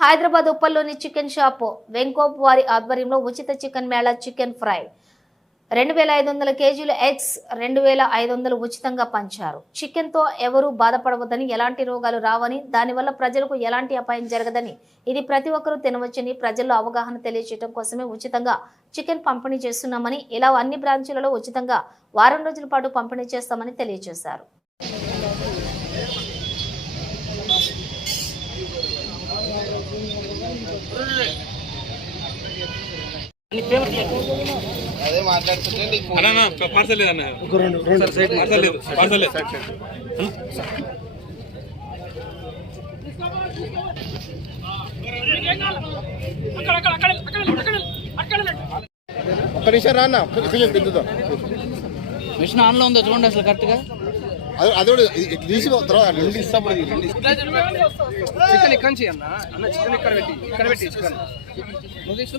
హైదరాబాద్ ఉప్పల్లోని chicken shop Venkob వారి ఆధ్వర్యంలో ఉచిత చికెన్ మేళా చికెన్ ఫ్రై. రెండు వేల ఐదు వందల కేజీల ఎగ్స్ రెండు వేల ఐదు వందలు ఉచితంగా పంచారు. చికెన్తో ఎవరూ బాధపడవద్దని ఎలాంటి రోగాలు రావని దానివల్ల ప్రజలకు ఎలాంటి అపాయం జరగదని ఇది ప్రతి ఒక్కరూ తినవచ్చని ప్రజల్లో అవగాహన తెలియజేయడం కోసమే ఉచితంగా చికెన్ పంపిణీ చేస్తున్నామని ఇలా అన్ని బ్రాంచీలలో ఉచితంగా వారం రోజుల పాటు పంపిణీ చేస్తామని తెలియజేశారు అదే మాట్లాడుతుంటే పార్సల్ లేదన్న. పార్సల్ లేదు పార్సల్ లేదు ఒక్క నిమిషం రా అన్న ఒక్క నిమిషం దిద్దుదాం మిషన్ ఆన్లో ఉందో చూడండి అసలు కరెక్ట్గా అది అది కూడా ఇది తీసి తర్వాత రెండు ఇస్తాం అది రెండు ఇస్తాం చికెన్ ఇక్కడ నుంచి అన్న. అన్న చికెన్ ఇక్కడ పెట్టి ఇక్కడ పెట్టి చికెన్ నువ్వు తీసు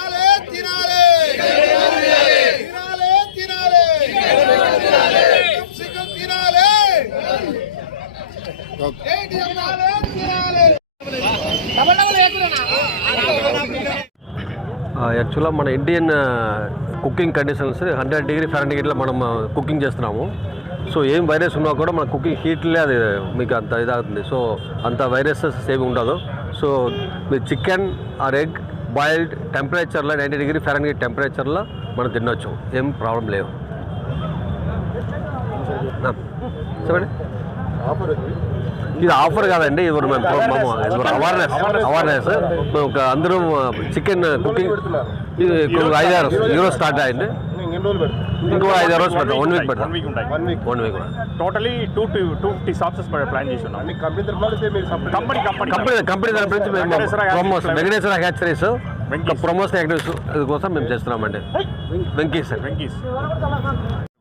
యాక్చువల్గా మన Indian cooking conditions hundred degree ఫారెన్హీట్లో మనం కుకింగ్ చేస్తున్నాము. సో ఏం వైరస్ ఉన్నా కూడా మన కుకింగ్ హీట్లే అది మీకు అంత ఇదవుతుంది. సో అంత వైరసెస్ ఏమి ఉండదు. సో మీరు చికెన్ ఆర్ ఎగ్ బాయిల్డ్ టెంపరేచర్లో నైంటీ డిగ్రీ ఫారెన్హీట్ టెంపరేచర్లో మనం తినొచ్చు. ఏం ప్రాబ్లం లేవు. చెప్పండి. ఇది ఆఫర్ కాదండి ఇది మేము అవేర్నెస్ అవేర్నెస్ మేము ఒక అందరూ చికెన్ కుకింగ్ ఇది ఐదారు యూరో స్టార్ట్ పెడతాం ఇంకో ఐదారు రోజులు పెడతాం. వన్ వీక్ పెడతాం. వన్ వీక్ ఉంటాయి. One week one week totally two two two fifty షాప్సెస్ plan చేసి ఉన్నాం company company company company company తరపు నుంచి మేము hatcheries Venkateshwara hatcheries Venky's. Promotion activities కోసం మేము చేస్తున్నామండి. వెంకీస్. అండి వెంకీస్.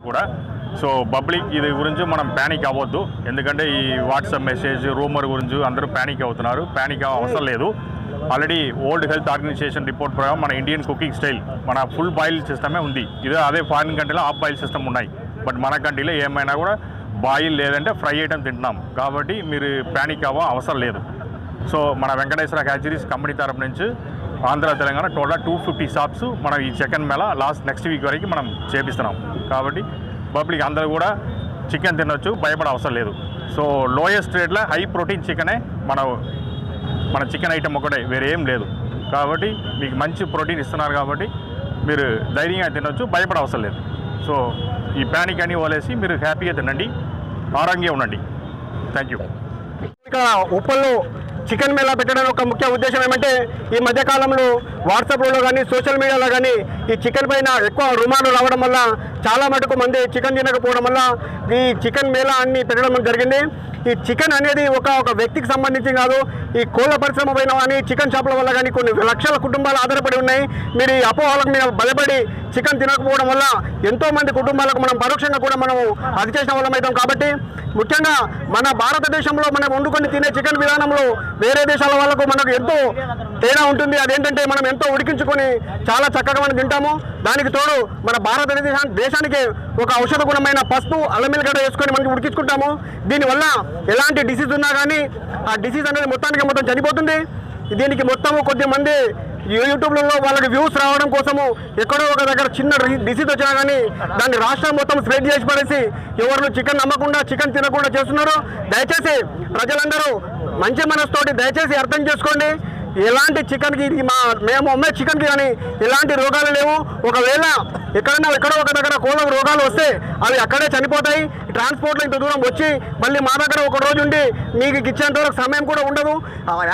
కూడా సో పబ్లిక్ ఇది గురించి మనం ప్యానిక్ అవ్వద్దు. ఎందుకంటే ఈ వాట్సాప్ మెసేజ్ రూమర్ గురించి అందరూ ప్యానిక్ అవుతున్నారు. ప్యానిక్ అవసరం లేదు. Already World Health Organization report ప్రకారం మన ఇండియన్ కుకింగ్ స్టైల్ మన ఫుల్ బాయిల్ సిస్టమే ఉంది. ఇదే అదే ఫారిన్ కంట్రీలో హాఫ్ బాయిల్ సిస్టమ్ ఉన్నాయి. బట్ మన కంట్రీలో ఏమైనా కూడా బాయిల్ లేదంటే ఫ్రై ఐటమ్ తింటున్నాం. కాబట్టి మీరు ప్యానిక్ అవ్వ అవసరం లేదు. సో మన వెంకటేశ్వర హ్యాచరీస్ కంపెనీ తరపు నుంచి Andhra Telangana total two fifty shops మనం ఈ second Mela last next week వరకు మనం చేపిస్తున్నాం. కాబట్టి పబ్లిక్ అందరూ కూడా చికెన్ తినొచ్చు భయపడే అవసరం లేదు. సో లోయెస్ట్ రేట్లో హై ప్రోటీన్ చికెనే మన మన చికెన్ ఐటమ్ ఒకటే వేరే ఏం లేదు. కాబట్టి మీకు మంచి ప్రోటీన్ ఇస్తున్నారు కాబట్టి మీరు ధైర్యంగా తినొచ్చు భయపడే అవసరం లేదు. సో ఈ ప్యానిక్ అని వదిలేసి మీరు హ్యాపీగా తినండి ఆరోగ్యంగా ఉండండి. థ్యాంక్ యూ ఇక్కడ ఉప్పల్లో చికెన్ మేళా పెట్టడానికి ఒక ముఖ్య ఉద్దేశం ఏమంటే ఈ మధ్యకాలంలో వాట్సాప్లో కానీ సోషల్ మీడియాలో కానీ ఈ చికెన్ పైన ఎక్కువ రుమాలు రావడం వల్ల చాలా మటుకు మంది చికెన్ తినకపోవడం వల్ల ఈ చికెన్ మేళా అన్ని పెట్టడం జరిగింది. ఈ చికెన్ అనేది ఒక ఒక వ్యక్తికి సంబంధించి కాదు ఈ కోళ్ళ పరిశ్రమ పైన కానీ చికెన్ షాపుల వల్ల కానీ కొన్ని లక్షల కుటుంబాలు ఆధారపడి ఉన్నాయి. మీరు ఈ అపోహలకు మీద బలపడి చికెన్ తినకపోవడం వల్ల ఎంతోమంది కుటుంబాలకు మనం పరోక్షంగా కూడా మనం అది చేసిన వాళ్ళం అవుతాం. కాబట్టి ముఖ్యంగా మన భారతదేశంలో మనం వండుకొని తినే చికెన్ విధానంలో వేరే దేశాల వాళ్ళకు మనకు ఎంతో తేడా ఉంటుంది. అదేంటంటే మనం ఎంతో ఉడికించుకొని చాలా చక్కగా మనం తింటాము. దానికి తోడు మన భారతదేశ దేశానికి ఒక ఔషధ గుణమైన పసుపు అల్లమిల్లిగడ్డ వేసుకొని మనకి ఉడికించుకుంటాము. దీనివల్ల ఎలాంటి డిసీజ్ ఉన్నా కానీ ఆ డిసీజ్ అనేది మొత్తానికి మొత్తం చనిపోతుంది. దీనికి మొత్తము కొద్ది మంది యూట్యూబ్లలో వాళ్ళకి వ్యూస్ రావడం కోసము ఎక్కడో ఒక దగ్గర చిన్న డిసీజ్ వచ్చినా కానీ దాన్ని రాష్ట్రం మొత్తం స్ప్రెడ్ చేసి పడేసి ఎవరు చికెన్ నమ్మకుండా చికెన్ తినకుండా చేస్తున్నారు దయచేసి ప్రజలందరూ మంచి మనసుతోటి దయచేసి అర్థం చేసుకోండి. ఎలాంటి చికెన్కి ఇది మా మేము అమ్మే చికెన్కి కానీ ఎలాంటి రోగాలు లేవు. ఒకవేళ ఎక్కడైనా ఎక్కడో ఒక దగ్గర కోళ్ళకు రోగాలు వస్తే అవి అక్కడే చనిపోతాయి. ట్రాన్స్పోర్ట్లో ఇంత దూరం వచ్చి మళ్ళీ మా దగ్గర ఒక రోజు ఉండి మీకు ఇచ్చేంత వరకు సమయం కూడా ఉండదు.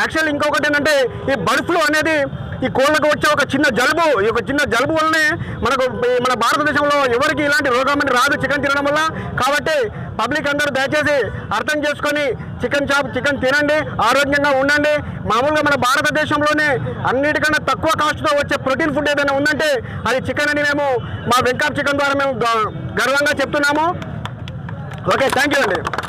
యాక్చువల్ ఇంకొకటి ఏంటంటే ఈ బర్డ్ ఫ్లూ అనేది ఈ కోళ్ళకు వచ్చే ఒక చిన్న జలుబు ఈ ఒక చిన్న జలుబు వల్లనే మనకు మన భారతదేశంలో ఎవరికి ఇలాంటి రోగం రాదు చికెన్ తినడం వల్ల. కాబట్టి పబ్లిక్ అందరూ దయచేసి అర్థం చేసుకొని చికెన్ షాప్ చికెన్ తినండి ఆరోగ్యంగా ఉండండి. మామూలుగా మన భారతదేశంలోనే అన్నిటికన్నా తక్కువ కాస్ట్తో వచ్చే ప్రోటీన్ ఫుడ్ ఏదైనా ఉందంటే అది చికెన్ అని మేము మా వెంకట్ చికెన్ ద్వారా మేము గ- గర్వంగా చెప్తున్నాము. ఓకే థ్యాంక్ యూ అండి.